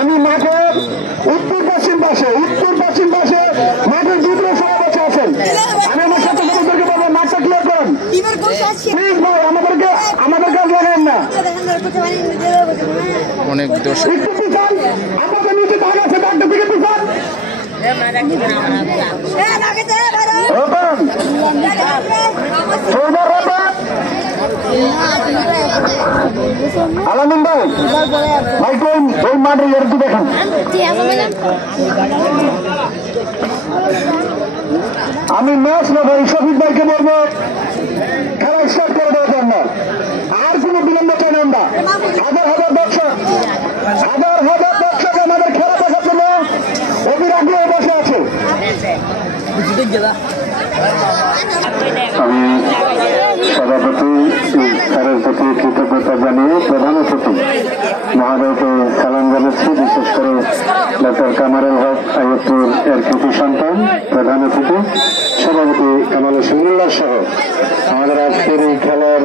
আমি মাঠের উত্তর পশ্চিম পাশে মাঠের দুটো সবাই বসে আছেন। আমি আমার সাথে বলবো মাঠটা ক্লিয়ার করুন প্লিজ ভাই, আমাদের কাজ লাগান না। অনেক দর্শক একটু পিছান, আমাদের নিচে দাগ আছে, দাগটা থেকে পিছান। আলামিন ভাই, ভাই ওই মাঠে একটু দেখেন। আমি ম্যাচ না ভাই, শফিক ভাইকে বলবো খেলা স্টার্ট করে দেওয়ার জন্য। আর কোনো বিলম্ব চাই না আমরা। হাজার দর্শক আমাদের খেলা দেখার জন্য অবির আগ্রহে বসে আছে। আমি সভাপতি স্যারের প্রতি কৃতজ্ঞতা জানিয়ে প্রধান অতিথি মহোদয়কে সালাম জানাচ্ছি, বিশেষ করে ডক্টর কামারুল হক আইয়ুবপুর এর কৃতি সন্তান প্রধান অতিথি সভাপতি কামাল হোসেন মোল্লা সহ আমাদের আজকের এই খেলার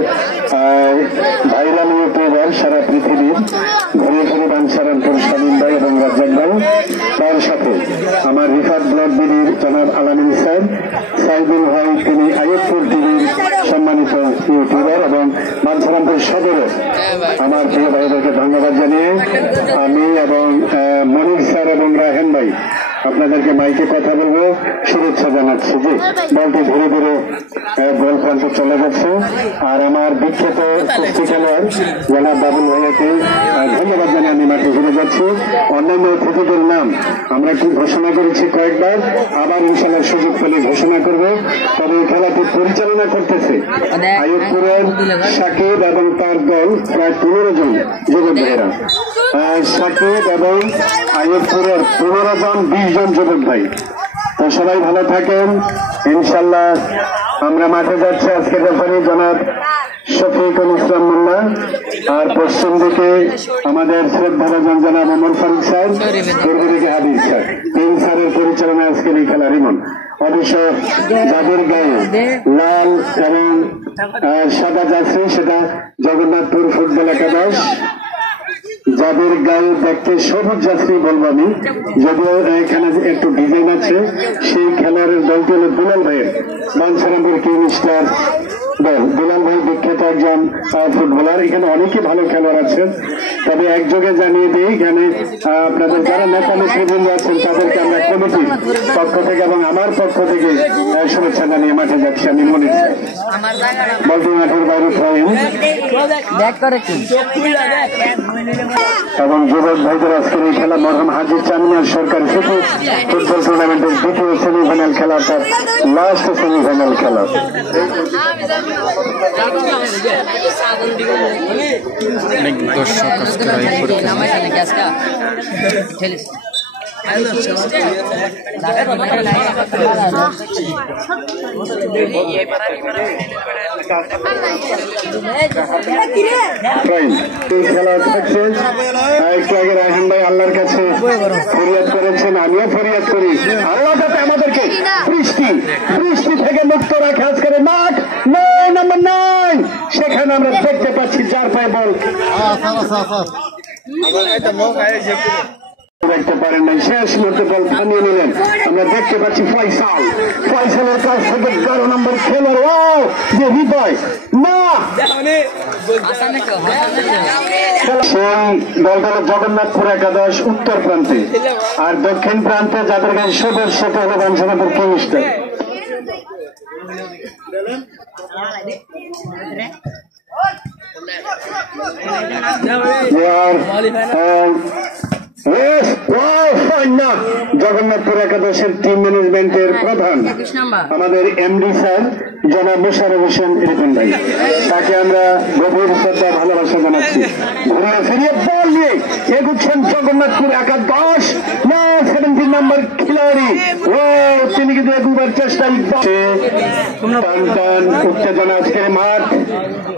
ভাইরাল ইউটিউবার সারা পৃথিবীর ঘুরে ফিরে বাঞ্ছারামপুর শামীম ভাই এবং রাজ্জাক ভাই, তার সাথে আমার রিফাত ব্লক বিডির জনাব আলামিন স্যার, সাইদুল ভাই, তিনি আইয়ুবপুর টিভির সম্মানিত ইউটিউবার এবং বাঞ্ছারামপুর সদরের আমার প্রিয় ভাইদেরকে ধন্যবাদ জানিয়ে আমি এবং মনির স্যার এবং রাহেন ভাই আপনাদেরকে মাইকে কথা বলবো, শুভেচ্ছা জানাচ্ছি যে বলটি ধীরে ধীরে গোল প্রান্তে চলে যাচ্ছে। আর আমার বিখ্যাত কুস্তি খেলোয়াড় জনাব বাবুল ভাইয়াকে ধন্যবাদ জানিয়ে আমি মাঠে ফিরে যাচ্ছি। অন্যান্য অতিথিদের নাম আমরা কি ঘোষণা করেছি কয়েকবার, আবার ইনশাল্লাহ সুযোগ পেলে ঘোষণা করব। তবে এই খেলাটি পরিচালনা করতেছে আইয়ুবপুরের সাকিব এবং তার দল, প্রায় 15 জন যুবক ভাইয়েরা। সাকিব এবং আইয়ুবপুরের 15 জন 20 জন যুবক ভাই। তো সবাই ভালো থাকেন ইনশাল্লাহ। আমরা মাঠে যাচ্ছি আজকে রেফারি জনাব শফিকুল ইসলাম মোল্লা, আর পশ্চিম দিকে আমাদের শ্রদ্ধাভাজন জনাব ওমর ফারুক স্যার, পূর্ব দিকে হাবিব স্যার। 3 স্যারের পরিচালনায় আজকের এই খেলা রিমন। অবশ্য যাদের গায়ে লাল এবং সাদা জার্সি সেটা জগন্নাথপুর ফুটবল একাদশ, যাদের গায়ে দেখতে সবুজ যাত্রী বলবো আমি, যদিও এখানে একটু ডিজাইন আছে, সেই খেলোয়াড়ের দলটি হল দুলাল ভাইয়ের বাঞ্ছারামপুর কিং স্টার দল। দুলাল ভাই বিখ্যাত একজন ফুটবলার, এখানে অনেকে ভালো খেলোয়াড় আছেন। তবে একযোগে জানিয়ে দিই, এখানে আপনাদের যারা নেতা নেতৃবৃন্দ আছেন তাদেরকে আমরা কমিটির পক্ষ থেকে এবং আমার পক্ষ থেকে শুভেচ্ছা জানিয়ে মাঠে যাচ্ছি। আমি মনে বলতে মাঠের বাইরে এবং যুবক ভাইদের আজকের এই খেলা মরহুম হাজির চামিয়ার সরকার সিটি ফুটবল টুর্নামেন্টের দ্বিতীয় সেমিফাইনাল খেলা, অর্থাৎ লাস্ট সেমিফাইনাল খেলা। অনেক দর্শক আজকের আইয়ুবপুর খেলা থাকছে। একটু আগে রায়হান ভাই আল্লাহর কাছে ফরিয়াদ করেছেন, আমিও ফরিয়াদ করি, আল্লাহ যাতে আমাদেরকে বৃষ্টি থেকে মুক্ত রাখে। আজকের মাঠ 9 নম্বর 9, সেখানে আমরা দেখতে পাচ্ছি যার পায়ে বল দেখতে পারেন নাই, শেষ মুহূর্তে বল থামিয়ে নিলেন। আমরা দেখতে পাচ্ছি ফয়সালের কাছ থেকে 11 নম্বর খেলোয়াড়, ও যে হৃদয় না, সেই দলটা জগন্নাথপুর একাদশ উত্তর প্রান্তে, আর দক্ষিণ প্রান্তে যাদের কাছে সদর সেটা হলো বাঞ্ছারামপুর কিং স্টার। জগন্নাথপুর একাদশের টিম ম্যানেজমেন্টের প্রধান আমাদের এমডি স্যার জনাব মোশাররফ হোসেন রিপন ভাই, তাকে আমরা গভীর শ্রদ্ধা ভালোবাসা জানাচ্ছি। ঘুরে ফিরিয়ে বল নিয়ে এগুচ্ছেন জগন্নাথপুর একাদশ 17 নম্বর খেলোয়াড়ি, ও তিনি কিন্তু এগুবার চেষ্টা উত্তেজনা। আজকের মাঠ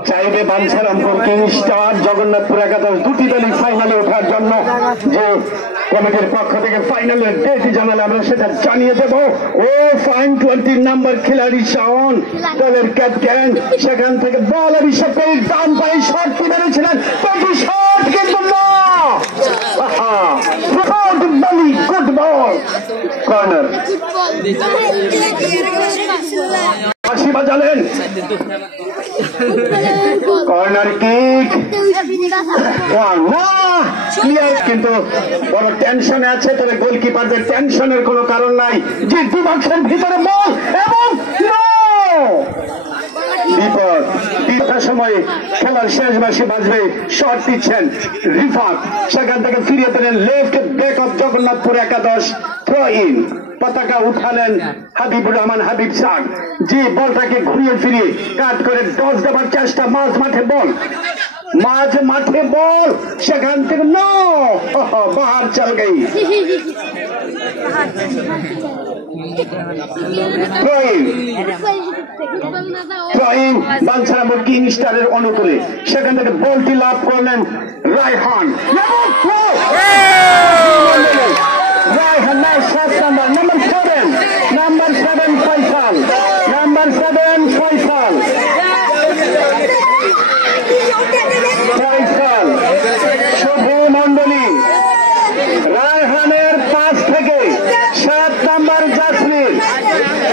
চাইবে বাঞ্ছারামপুর কিং স্টার, জগন্নাথপুর একাদশ দুটি দলই ফাইনালে ওঠার জন্য যে কমিটির পক্ষ থেকে ফাইনালের ডেট জানালে আমরা সেটা জানিয়ে দেব। ও ফাইন 20 নম্বর খেলাড়ি শাওন দলের ক্যাপ্টেন, সেখান থেকে বল অভিষেক করে ডান পায়ে শট মেরেছিলেন, শট কিন্তু না। বাঁশি বাজালেন, কর্নার কিক, কিন্তু বড় টেনশনে আছে। তবে গোলকিপারদের টেনশনের কোনো কারণ নাই, যে দুই বাক্সের ভিতরে বল এবং বিপদ। বিপদের সময়ে খেলার শেষ বাঁশি বাজবে, শট দিচ্ছেন রিফাত, সেখান থেকে ফিরিয়ে পেলেন লেফট ব্যাক অফ জগন্নাথপুর একাদশ, থ্রো ইন। পতাকা উঠালেন হাবিবুর রহমান হাবিব সাগ, যে বলটাকে ঘুরিয়ে ফিরিয়ে কাট করে ডস দেওয়ার চেষ্টা, মাঝ মাঠে বল, মাঝ মাঠে বল, সেখান থেকে নো বাহার চল গই। বাঞ্ছারামপুর কিং স্টারের অনুকূলে, সেখান থেকে বলটি লাভ করলেন রায়হান। রায়হান 7 নাম্বার 7 ফয়সাল, নাম্বার 7 ফয়সাল, ফয়সাল শুভ মন্ডলী। রায়হানের পাশ থেকে 7 নাম্বার জাসমিন,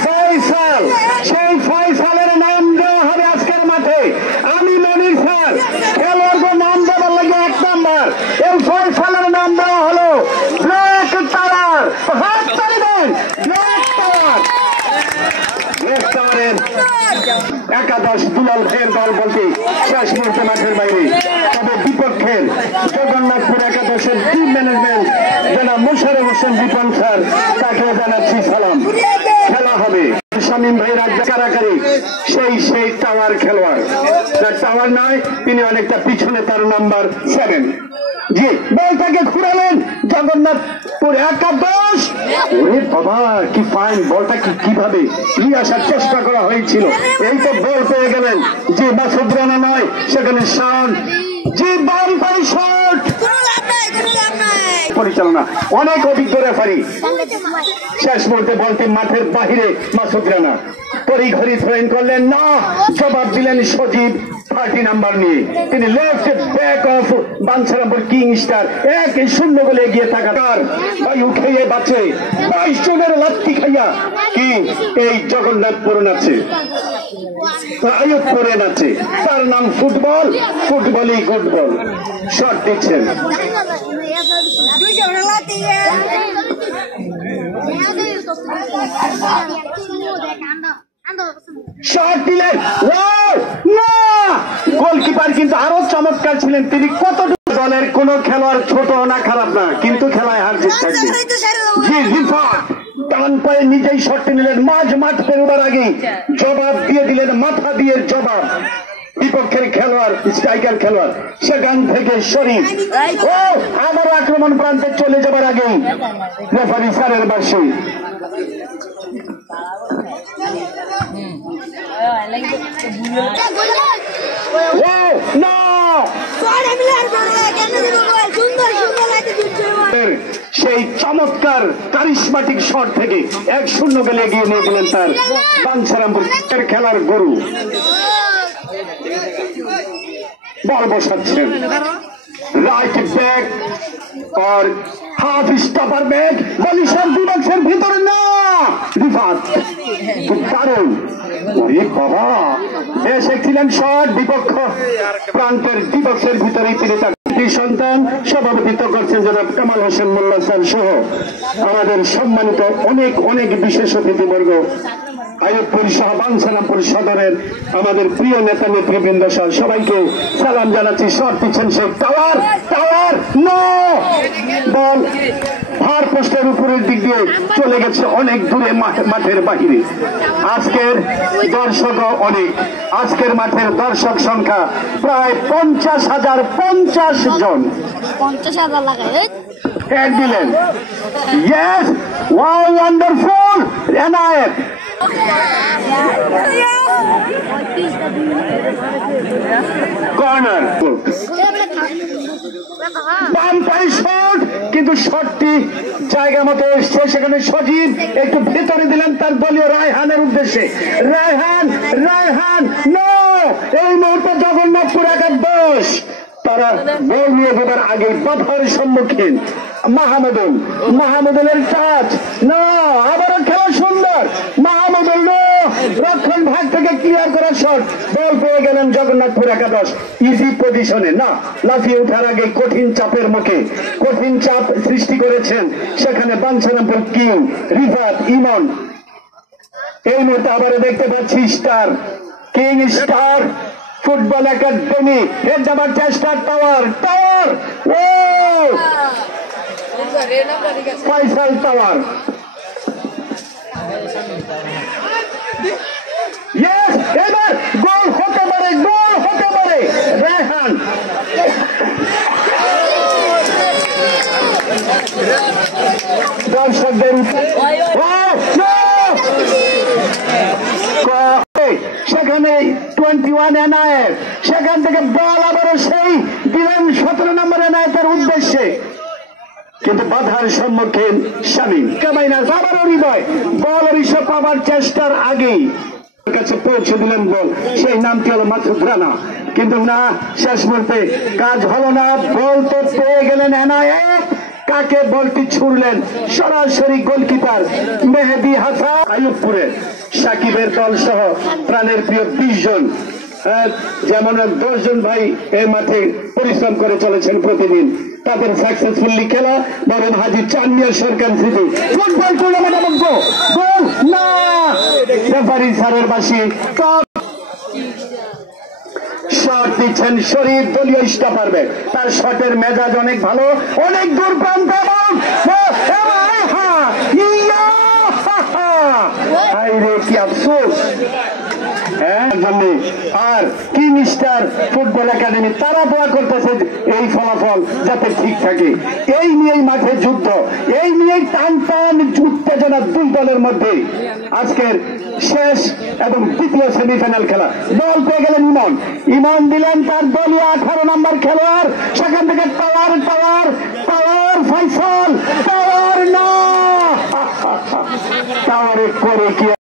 ফয়সাল, সেই ফয়সালের নাম দেওয়া হবে আজকের মাঠে। আমি মনির স্যার খেলোয়াড়দের নাম দেওয়ার লাগে 1 নাম্বার, এই ফয়সালের নাম দেওয়া হলো ব্ল্যাক টাওয়ার। হাত তালি দেন, ব্ল্যাক টাওয়ার। ব্ল্যাক টাওয়ারের একাদশ দুলাল ভাইয়ের দল বলতে শেষ মুহূর্তে মাঠের বাইরে। তবে বিপক্ষের জগন্নাথপুর একাদশের টিম ম্যানেজমেন্ট জনাব মোশাররফ হোসেন বিপন স্যার, তাকেও জানাচ্ছি সালাম। খেলা হবে শামীম ভাই রাজ্য কারাকারি, সেই টাওয়ার খেলোয়াড়, টাওয়ার নয়, তিনি অনেকটা পিছনে, তার নাম্বার 7। জি, বলটাকে ঘুরালেন জগন্নাথপুর একাদশ। ওরে বাবা, কি ফাইন বলটা, কিভাবে নিয়ে আসার চেষ্টা করা হয়েছিল। এই তো বল পেয়ে গেলেন, যে মাসুদ রানা নয়, সেখানে শান, যে বাউন্ডারি শট পরিচালনা, অনেক অভিজ্ঞ রেফারি। শেষ মুহূর্তে বলতে মাঠের বাহিরে মাসুদ রানা তড়িঘড়ি থ্রোইন করলেন না, জবাব দিলেন সজীব 30 নাম্বার নিয়ে। তিনি left back of Bancharampur king star 1-0 গোলে এগিয়ে থাকার বায়ু খেয়ে বাঁচে 22 জনের লাত্তি খাইয়া কি এই জগন্নাথপুর নাচে, আয়ুবপুরে নাচে। তার নাম ফুটবল, ফুটবলই ফুটবল। শট দিচ্ছেন শট দিলেন, গোলকিপার কিন্তু আরো চমৎকার ছিলেন। তিনি কতটুকু দলের কোন খেলোয়াড় ছোট না খারাপ না, কিন্তু খেলায় হার জিত থাকবে। জি রিফাত ডান পায়ে নিজেই শটটি নিলেন, মাঝ মাঠ পেরোবার আগে জবাব দিয়ে দিলেন, মাথা দিয়ে জবাব। বিপক্ষের খেলোয়াড় স্ট্রাইকার খেলোয়াড় সেখান থেকে শরীফ, ও আবারও আক্রমণ প্রান্তে চলে যাবার আগে রেফারি স্যারের বাসে। সেই চমৎকার কারিশমাটিক শট থেকে 1-0 গোলে এগিয়ে নিয়ে গেলেন তার বাঞ্ছারামপুর খেলার গরু। বল বসাচ্ছেন রাইট ব্যাক আর হাফ স্টপার ব্যাক, বলিশাল বিপক্ষের ভিতরে না, রিফাত খুব দারুণ। ওরে বাবা, বেশ এক্সিলেন্ট শট, বিপক্ষ প্রান্তের বিপক্ষের ভিতরেই তিনি তার সন্তান সভাপতিত্ব করছেন জনাব কামাল হোসেন মোল্লা স্যার সহ আমাদের সম্মানিত অনেক অনেক বিশেষ অতিথিবর্গ, আয়ুবপুর সহ বাঞ্ছারামপুর সদরের আমাদের প্রিয় নেতা নেতৃবৃন্দ সহ সবাইকে সালাম জানাচ্ছি। শট দিচ্ছেন সে টাওয়ার, টাওয়ার নো, বল ভার পোস্টের উপরের দিক দিয়ে চলে গেছে অনেক দূরে মাঠের বাহিরে। আজকের দর্শক অনেক, আজকের মাঠের দর্শক সংখ্যা প্রায় 50,050 জন। 50,000 লাগায় অ্যাড দিলেন, yes, wow wonderful Enayet. Corner বাম পায়ে শট, কিন্তু শটটি জায়গা মতো এসছে, সেখানে সজীব একটু ভেতরে দিলেন তার দলীয় রায়হানের উদ্দেশ্যে। রায়হান, রায়হান নো, এই মুহূর্তে জগন্নাথপুর একাদশ তারা বল নিয়ে যাবার আগে বাধার সম্মুখীন। মাহমুদুল, মাহমুদুলের টাচ না, আবারও এবার মাহমুদুল রক্ষণ ভাগ থেকে ক্লিয়ার করার শট, বল পেয়ে গেলেন জগন্নাথপুর একাদশ। ইজি পজিশনে না, লাফিয়ে ওঠার আগে কঠিন চাপের মুখে কঠিন চাপ সৃষ্টি করেছেন সেখানে বাঞ্ছারামপুর কিং রিফাত ইমন। এই মুহূর্তে আবারও দেখতে পাচ্ছি star king star football academy এর যাবার চেষ্টা, টাওয়ার টাওয়ার ও ফয়সাল টাওয়ার। এবার গোল হতে পারে, গোল হতে পারে। রেহান দর্শকদের সেখানে 21 এনায়েত, সেখান থেকে বল আবারও সেই দিলেন 17 নম্বর এনায়েতের উদ্দেশ্যে, কিন্তু বাধার সম্মুখীন শামীম। কামাইনাস আবারও হৃদয়, বল অবশ্য পাবার চেষ্টার আগেই কাছে পৌঁছে দিলেন বল, সেই নামটি হলো মাসুদ রানা, কিন্তু না, শেষ মুহূর্তে কাজ হলো না। বল তো পেয়ে গেলেন এনায়েত, কাকে বলটি ছুড়লেন? সরাসরি গোলকিপার মেহেদী হাসান। আইয়ুবপুরের সাকিবের দল সহ প্রাণের প্রিয় 20 জন, যেমন 10 জন ভাই এই মাঠে পরিশ্রম করে চলেছেন প্রতিদিন, তাদের সাকসেসফুলি খেলা বরং হাজি চান্দিয়া সরকার স্মৃতি ফুটবল টুর্নামেন্ট এবং গোল না, রেফারি স্যারের বাসি। শট দিচ্ছেন শরীফ, দলীয় স্টপারবে, তার শটের মেজাজ অনেক ভালো, অনেক দূর প্রান্ত কি আফসোস। আর কিং স্টার ফুটবল একাডেমি তারা দোয়া করতেছে এই ফলাফল যাতে ঠিক থাকে। এই নিয়েই মাঠে যুদ্ধ, এই নিয়েই টান টান উত্তেজনা দুই দলের মধ্যে আজকের শেষ এবং দ্বিতীয় সেমিফাইনাল খেলা। বল পেয়ে গেলেন ইমন, ইমন দিলেন তার দলীয় 18 নম্বর খেলোয়াড়, সেখান থেকে tower tower tower Faisal tower না, টাওয়ারে করে কি